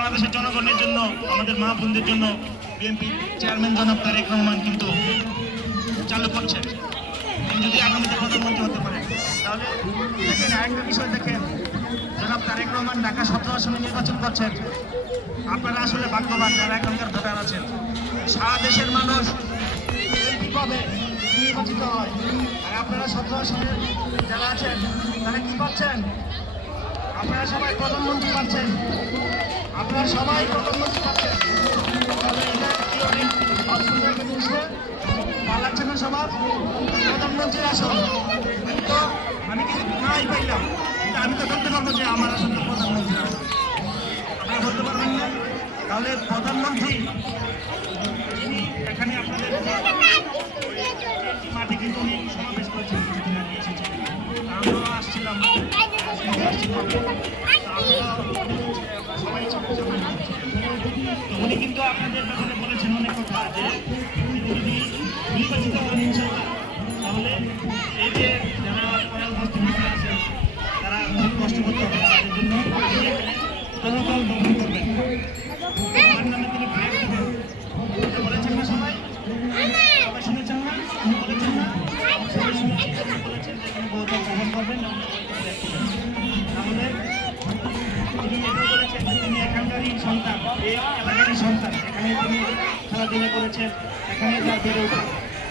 বাংলাদেশের জনগণের জন্য, আমাদের মা বোনদের জন্য বিএনপি চেয়ারম্যান জনাব তারেক রহমান কিন্তু চালু করছেন। যদি আগামীতে প্রধানমন্ত্রী হতে পারে, তাহলে দেখেন আরেকটা বিষয় দেখেন, জনাব তারেক রহমান ঢাকা 17 আসনে নির্বাচন করছেন। আপনারা আসলে ভাগ্যবান যারা এখনকার ভোটার আছেন। সারা দেশের মানুষ কিভাবে নির্বাচিত হয়, আর আপনারা 17 আসনের যারা আছেন তারা কি পাচ্ছেন? আপনারা সবাই প্রধানমন্ত্রী পাচ্ছেন, আপনারা সবাই প্রধানমন্ত্রী পাচ্ছেন। তাহলে এটা কি অনেক অসুন্দর একটা জিনিস না? ভালো লাগছে না সবার? প্রধানমন্ত্রীর আসন আমি কিছু নাই পাইলাম, কিন্তু আমি তো বলতে পারবো যে আমার আসন তো প্রধানমন্ত্রীর আসন। আপনারা বলতে পারবেন না? তাহলে প্রধানমন্ত্রী যিনি এখানে আপনাদের মাঠে কিন্তু উনি সমাবেশ করেছেন, কিছুদিন আগে এসেছেন, আমরাও আসছিলাম, সবাই উনি কিন্তু আপনাদের ব্যাপারে বলেছেন অনেক কথা, যে যদি নির্বাচিত হন ইনশাল্লাহ, তাহলে এই যে যারা করাল বস্তুতে আছেন তারা খুব কষ্ট করতে হবে, তাদের জন্য প্রটোকল গ্রহণ করবেন, তার নামে তিনি ব্রেক দেবেন। বলেছেন না সবাই? সবাই শুনেছেন না? উনি বলেছেন না? সবাই শুনেছেন, বলেছেন যে এখানে প্রটোকল গ্রহণ করবেন, তাহলে তিনি এটাও বলেছেন যে তিনি এখানকারই সন্তান, এই এলাকারই সন্তান, এখানে তিনি খেলাধুলা করেছেন, এখানে তার বেড়ে ওঠে।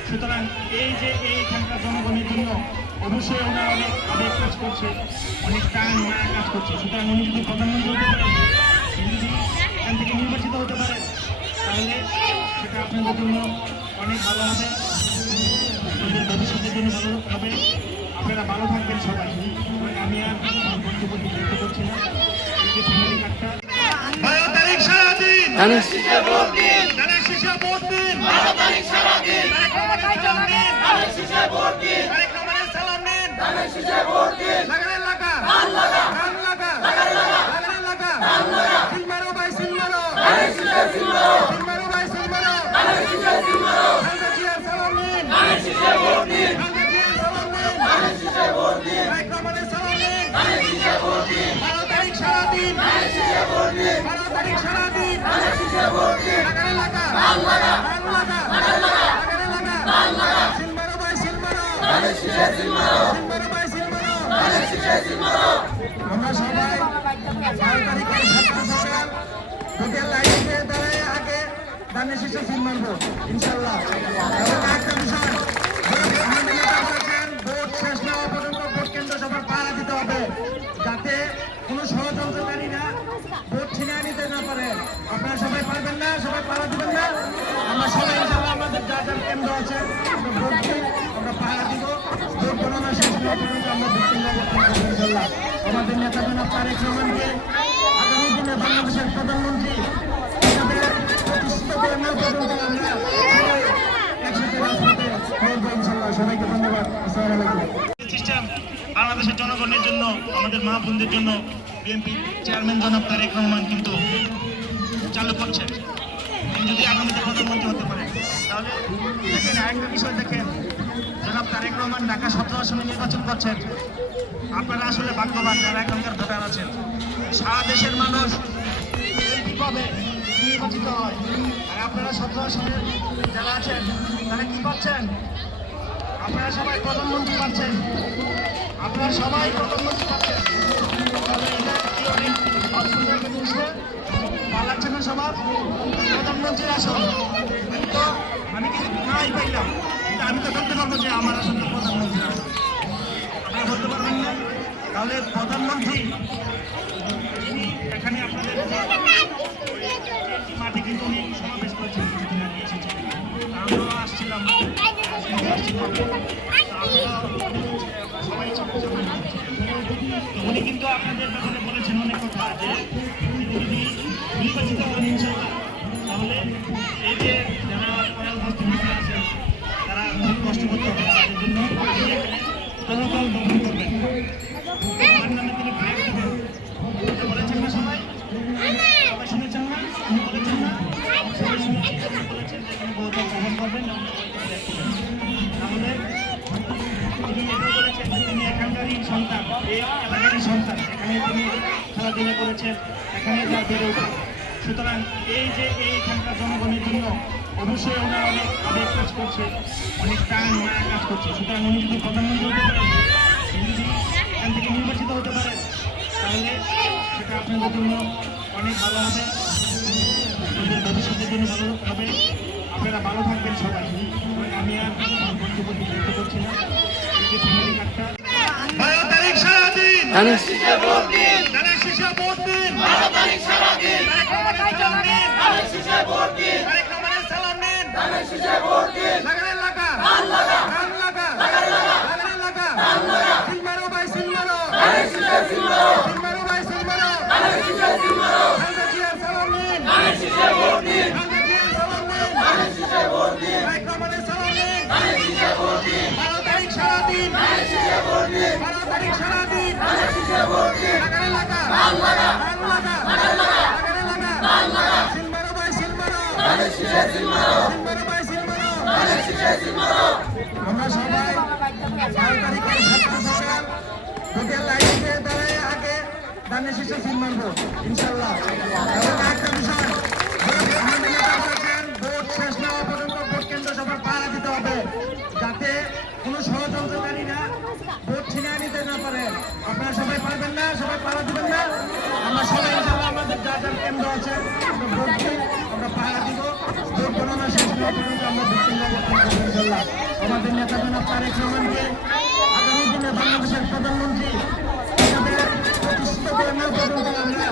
সুতরাং এই যে এইখানকার জনগণের জন্য অবশ্যই ওনারা অনেক আবেগ কাজ করছে, অনেক টান মায়া কাজ করছে। সুতরাং উনি যদি প্রধানমন্ত্রী হতে পারেন, উনি যদি এখান থেকে নির্বাচিত হতে পারেন, তাহলে সেটা আপনাদের জন্য অনেক ভালো হবে, আপনাদের ভবিষ্যতের জন্য ভালো হবে। আপনারা ভালো থাকবেন সবাই। আমি আর বক্তব্য দিতে করছি না। আমরা সবাই 12 তারিখে সকাল সকাল ভোটের লাইনে দাঁড়ায় আগে ধানের শীষে সিল মারবো ইনশাল্লাহ। এবং একটা বিষয়, ভোট শেষ না হওয়া পর্যন্ত ভোট কেন্দ্র সবার পাহারা দিতে হবে, যাতে কোনো ষড়যন্ত্রকারী না ভোট ছিনিয়ে নিতে না পারে। আপনারা সবাই পারবেন না? সবাই পাহারা দিবেন না? আমরা সবাই ইনশাল্লাহ আমাদের যা যা কেন্দ্র আছে আমরা ভোট দিই, আমরা পাহারা দিব। ভোট গণনা শেষ না পর্যন্ত আমরা ভোট কেন্দ্র অবস্থান করবো ইনশাল্লাহ। আমাদের নেতা জনাব তারেক রহমানকে আগামী দিনে বাংলাদেশের প্রধানমন্ত্রী হিসাবে প্রতিষ্ঠিত করে না পর্যন্ত আমরা সবাই একসাথে রাজপথে করবো ইনশাল্লাহ। সবাইকে ধন্যবাদ। আসসালামু আলাইকুম। সিস্টেম বাংলাদেশের জনগণের জন্য, আমাদের মা বোনদের জন্য বিএনপি চেয়ারম্যান জনাব তারেক রহমান কিন্তু চালু করছেন। যদি আগামীতে প্রধানমন্ত্রী হতে পারে, তাহলে দেখেন আরেকটা বিষয় দেখেন, জনাব তারেক রহমান ঢাকা 17 আসনে নির্বাচন করছেন। আপনারা আসলে ভাগ্যবান যারা এখনকার ভোটার আছেন। সারা দেশের মানুষ কিভাবে নির্বাচিত হয়, আর আপনারা 17 আসনের যারা আছেন তারা কি পাচ্ছেন? আপনারা সবাই প্রধানমন্ত্রী পাচ্ছেন, আপনারা সবাই প্রধানমন্ত্রী পাচ্ছেন। তাহলে এটা কি অনেক অসুন্দর একটা জিনিস না? ভালো লাগছে না সবার? প্রধানমন্ত্রীর আসন আমি কিছু নাই পাইলাম, কিন্তু আমি তো বলতে পারবো যে আমার আসন তো প্রধানমন্ত্রীর আসন। আপনারা বলতে পারবেন না? তাহলে প্রধানমন্ত্রী যিনি এখানে আপনাদের মাঠে কিন্তু উনি সমাবেশ করেছেন, কিছুদিন আগে এসেছেন, আমরাও আসছিলাম, সবাই উনি কিন্তু আপনাদের ব্যাপারে বলেছেন অনেক কথা, যে যদি নির্বাচিত হন ইনশাল্লাহ, তাহলে এই যে যারা করাল বস্তুতে আছেন তারা খুব কষ্ট করতে হবে, তাদের জন্য প্রটোকল গ্রহণ করবেন, তার নামে তিনি ব্রেক দেবেন। বলেছেন না সবাই? সবাই শুনেছেন না? উনি বলেছেন না? সবাই শুনেছেন, বলেছেন যে এখানে প্রটোকল গ্রহণ করবেন, তাহলে তিনি এটাও বলেছেন যে তিনি এখানকারই সন্তান, এই এলাকারই সন্তান, এখানে তিনি খেলাধুলা করেছেন, এখানে তার বেড়ে ওঠে। সুতরাং এই যে এইখানকার জনগণের জন্য অবশ্যই ওনারা অনেক আবেগ কাজ করছে, অনেক টান মায়া কাজ করছে। সুতরাং উনি যদি প্রধানমন্ত্রী হতে পারেন, উনি যদি এখান থেকে নির্বাচিত হতে পারেন, তাহলে সেটা আপনাদের জন্য অনেক ভালো হবে, আপনাদের ভবিষ্যতের জন্য ভালো হবে। আপনারা ভালো থাকবেন সবাই। আমি আর আমার বক্তব্য বিস্তৃত করছি না। এই যে ফ্যামিলি কার্ডটা 12 তারিখ সারাদিন ধানের শীষে ভোট দিন, ধানের শীষে ভোট দিন, 12 তারিখ সারাদিন ধানের শীষে ভোট দিন, তারেক রহমানের সালাম নিন, ধানের শীষে ভোট দিন, লাগানের লাগা ধান লাগা ধান লাগা লাগানের লাগা ধান লাগা সিলমারো ভাই সিলমারো, ধানের শীষে সিলমারো সিলমারো ভাই সিলমারো, ধানের শীষে সিলমারো, খালেদা জিয়ার সালাম নিন, ধানের শীষে ভোট দিন, খালেদা জিয়ার সালাম নিন, ধানের শীষে ভোট দিন, তারেক রহমানের সালাম নিন, ধানের শীষে ভোট দিন, 12 তারিখ সারাদিন ধানের শীষে ভোট দিন, 12 তারিখ সারাদিন ধানের শীষে ভোট দিন, লাগানের লাগা ধান লাগা ধান লাগা লাগানের লাগা ধান লাগা সিলমারো ভাই সিলমারো, ধানের শীষে সিলমারো সিলমারো ভাই সিলমারো, ধানের শীষে সিলমারো। আমরা সবাই 12 তারিখের সকাল সকাল ভোটের লাইনে দাঁড়ায় আগে ধানের শীষে সিল মারবো ইনশাল্লাহ। এবং একটা বিষয়, আমাদের নেতা বলেছেন ভোট শেষ না হওয়া পর্যন্ত ভোট কেন্দ্র সবার পাহারা দিতে হবে, যাতে কোনো ষড়যন্ত্রকারী না ভোট ছিনিয়ে নিতে না পারে। আপনারা সবাই পারবেন না, সবাই পাহারা দিবেন না। আমরা সবাই ইনশাল্লাহ আমাদের যা যা কেন্দ্র আছে আমরা ভোট দিই, আমরা পাহারা দিব। ভোট গণনা শেষ না হওয়া পর্যন্ত আমরা ভোট কেন্দ্র গঠন করবো ইনশাল্লাহ। আমাদের নেতা জনাব তারেক রহমানকে আগামী দিনে বাংলাদেশের প্রধানমন্ত্রী হিসাবে প্রতিষ্ঠিত করে নেওয়া পর্যন্ত আমরা